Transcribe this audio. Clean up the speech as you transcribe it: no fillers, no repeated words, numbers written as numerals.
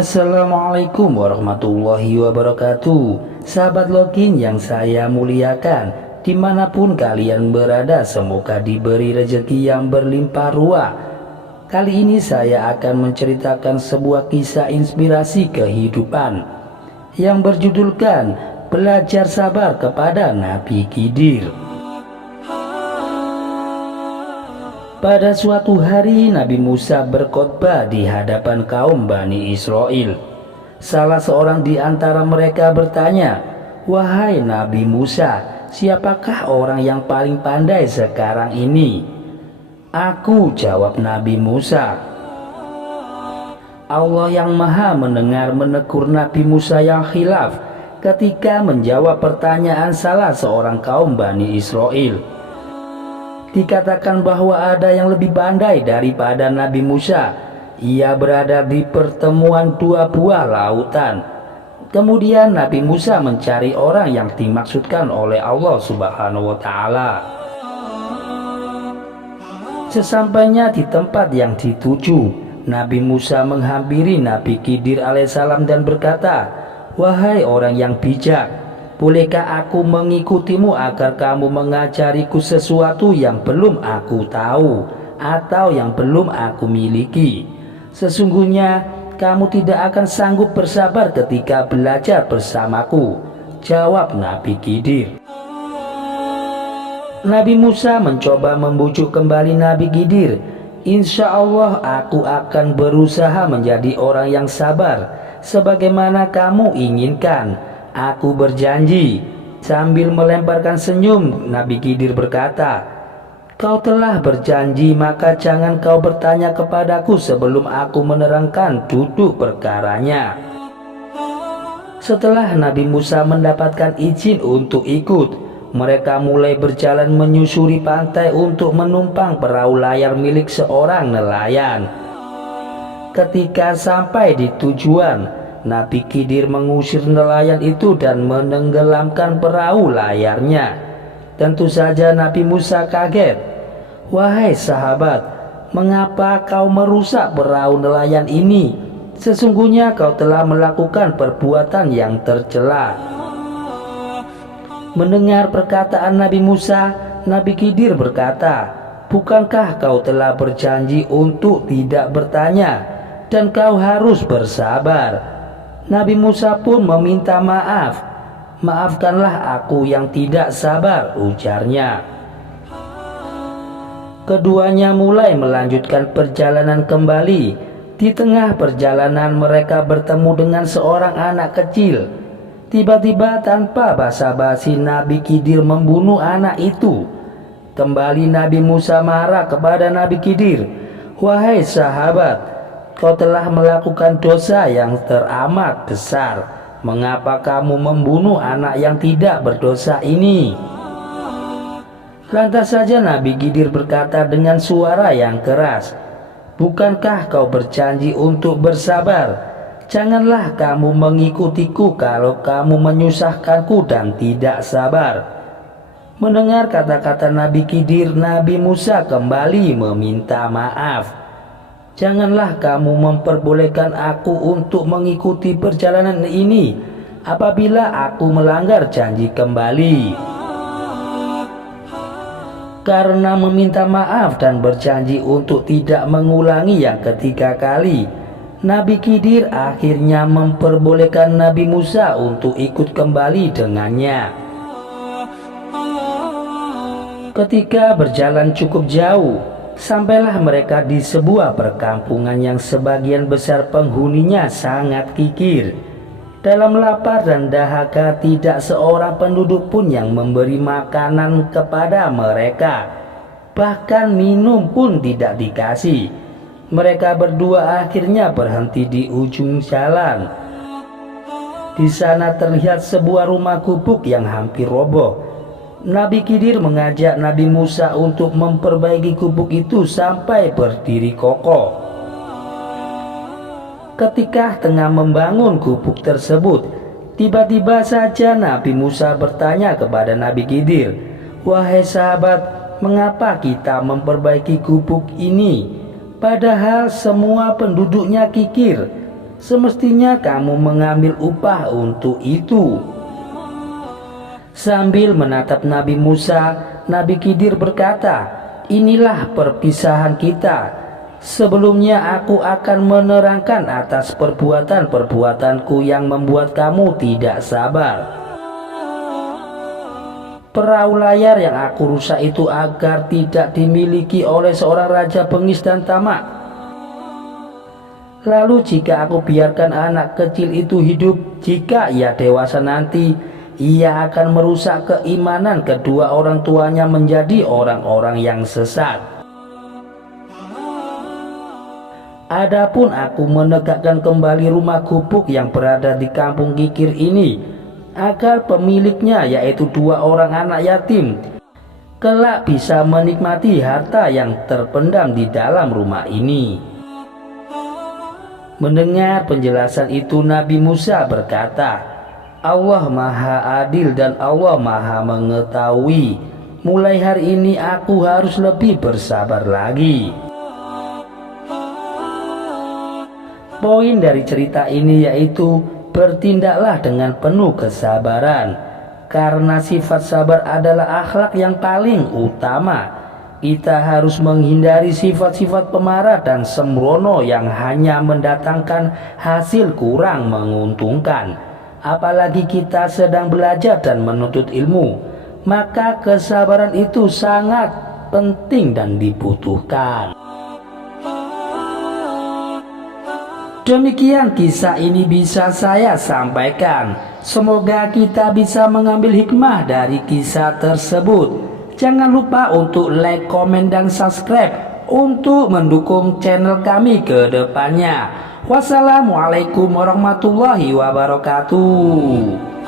Assalamualaikum warahmatullahi wabarakatuh. Sahabat Login yang saya muliakan, dimanapun kalian berada, semoga diberi rezeki yang berlimpah ruah. Kali ini saya akan menceritakan sebuah kisah inspirasi kehidupan yang berjudulkan Belajar Sabar kepada Nabi Khidir. Pada suatu hari Nabi Musa berkhotbah di hadapan kaum Bani Israel. Salah seorang di antara mereka bertanya, "Wahai Nabi Musa, siapakah orang yang paling pandai sekarang ini?" "Aku," jawab Nabi Musa. Allah yang maha mendengar menegur Nabi Musa yang khilaf ketika menjawab pertanyaan salah seorang kaum Bani Israel. Dikatakan bahwa ada yang lebih pandai daripada Nabi Musa. Ia berada di pertemuan dua buah lautan. Kemudian Nabi Musa mencari orang yang dimaksudkan oleh Allah Subhanahu wa Ta'ala. Sesampainya di tempat yang dituju, Nabi Musa menghampiri Nabi Khidir alaihissalam dan berkata, "Wahai orang yang bijak, bolehkah aku mengikutimu agar kamu mengajariku sesuatu yang belum aku tahu atau yang belum aku miliki? Sesungguhnya kamu tidak akan sanggup bersabar ketika belajar bersamaku," jawab Nabi Khidir. Nabi Musa mencoba membujuk kembali Nabi Khidir. "Insya Allah aku akan berusaha menjadi orang yang sabar sebagaimana kamu inginkan. Aku berjanji." Sambil melemparkan senyum, Nabi Khidir berkata, "Kau telah berjanji, maka jangan kau bertanya kepadaku sebelum aku menerangkan duduk perkaranya." Setelah Nabi Musa mendapatkan izin untuk ikut, mereka mulai berjalan menyusuri pantai untuk menumpang perahu layar milik seorang nelayan. Ketika sampai di tujuan, Nabi Khidir mengusir nelayan itu dan menenggelamkan perahu layarnya. Tentu saja Nabi Musa kaget. "Wahai sahabat, mengapa kau merusak perahu nelayan ini? Sesungguhnya kau telah melakukan perbuatan yang tercela." Mendengar perkataan Nabi Musa, Nabi Khidir berkata, "Bukankah kau telah berjanji untuk tidak bertanya dan kau harus bersabar?" Nabi Musa pun meminta maaf. "Maafkanlah aku yang tidak sabar," ujarnya. Keduanya mulai melanjutkan perjalanan kembali. Di tengah perjalanan mereka bertemu dengan seorang anak kecil. Tiba-tiba tanpa basa-basi Nabi Khidir membunuh anak itu. Kembali Nabi Musa marah kepada Nabi Khidir. "Wahai sahabat, kau telah melakukan dosa yang teramat besar. Mengapa kamu membunuh anak yang tidak berdosa ini?" Lantas saja Nabi Khidir berkata dengan suara yang keras, "Bukankah kau berjanji untuk bersabar? Janganlah kamu mengikutiku kalau kamu menyusahkanku dan tidak sabar." Mendengar kata-kata Nabi Khidir, Nabi Musa kembali meminta maaf. "Janganlah kamu memperbolehkan aku untuk mengikuti perjalanan ini apabila aku melanggar janji kembali." Karena meminta maaf dan berjanji untuk tidak mengulangi yang ketiga kali, Nabi Khidir akhirnya memperbolehkan Nabi Musa untuk ikut kembali dengannya. Ketika berjalan cukup jauh, sampailah mereka di sebuah perkampungan yang sebagian besar penghuninya sangat kikir. Dalam lapar dan dahaga, tidak seorang penduduk pun yang memberi makanan kepada mereka. Bahkan minum pun tidak dikasih. Mereka berdua akhirnya berhenti di ujung jalan. Di sana terlihat sebuah rumah gubuk yang hampir roboh. Nabi Khidir mengajak Nabi Musa untuk memperbaiki gubuk itu sampai berdiri kokoh. Ketika tengah membangun gubuk tersebut, tiba-tiba saja Nabi Musa bertanya kepada Nabi Khidir, "Wahai sahabat, mengapa kita memperbaiki gubuk ini? Padahal semua penduduknya kikir. semestinya kamu mengambil upah untuk itu." Sambil menatap Nabi Musa, Nabi Khidir berkata, "Inilah perpisahan kita. Sebelumnya aku akan menerangkan atas perbuatan-perbuatanku yang membuat kamu tidak sabar. Perahu layar yang aku rusak itu agar tidak dimiliki oleh seorang raja bengis dan tamak. Lalu jika aku biarkan anak kecil itu hidup, jika ia dewasa nanti, ia akan merusak keimanan kedua orang tuanya menjadi orang-orang yang sesat. Adapun aku menegakkan kembali rumah gubuk yang berada di kampung Kikir ini, agar pemiliknya, yaitu 2 orang anak yatim, kelak bisa menikmati harta yang terpendam di dalam rumah ini." Mendengar penjelasan itu, Nabi Musa berkata, "Allah Maha Adil dan Allah Maha Mengetahui. Mulai hari ini aku harus lebih bersabar lagi." Poin dari cerita ini yaitu bertindaklah dengan penuh kesabaran, karena sifat sabar adalah akhlak yang paling utama. Kita harus menghindari sifat-sifat pemarah dan sembrono yang hanya mendatangkan hasil kurang menguntungkan. Apalagi kita sedang belajar dan menuntut ilmu, maka kesabaran itu sangat penting dan dibutuhkan. Demikian kisah ini bisa saya sampaikan. Semoga kita bisa mengambil hikmah dari kisah tersebut. Jangan lupa untuk like, komen, dan subscribe untuk mendukung channel kami ke depannya. Wassalamualaikum warahmatullahi wabarakatuh.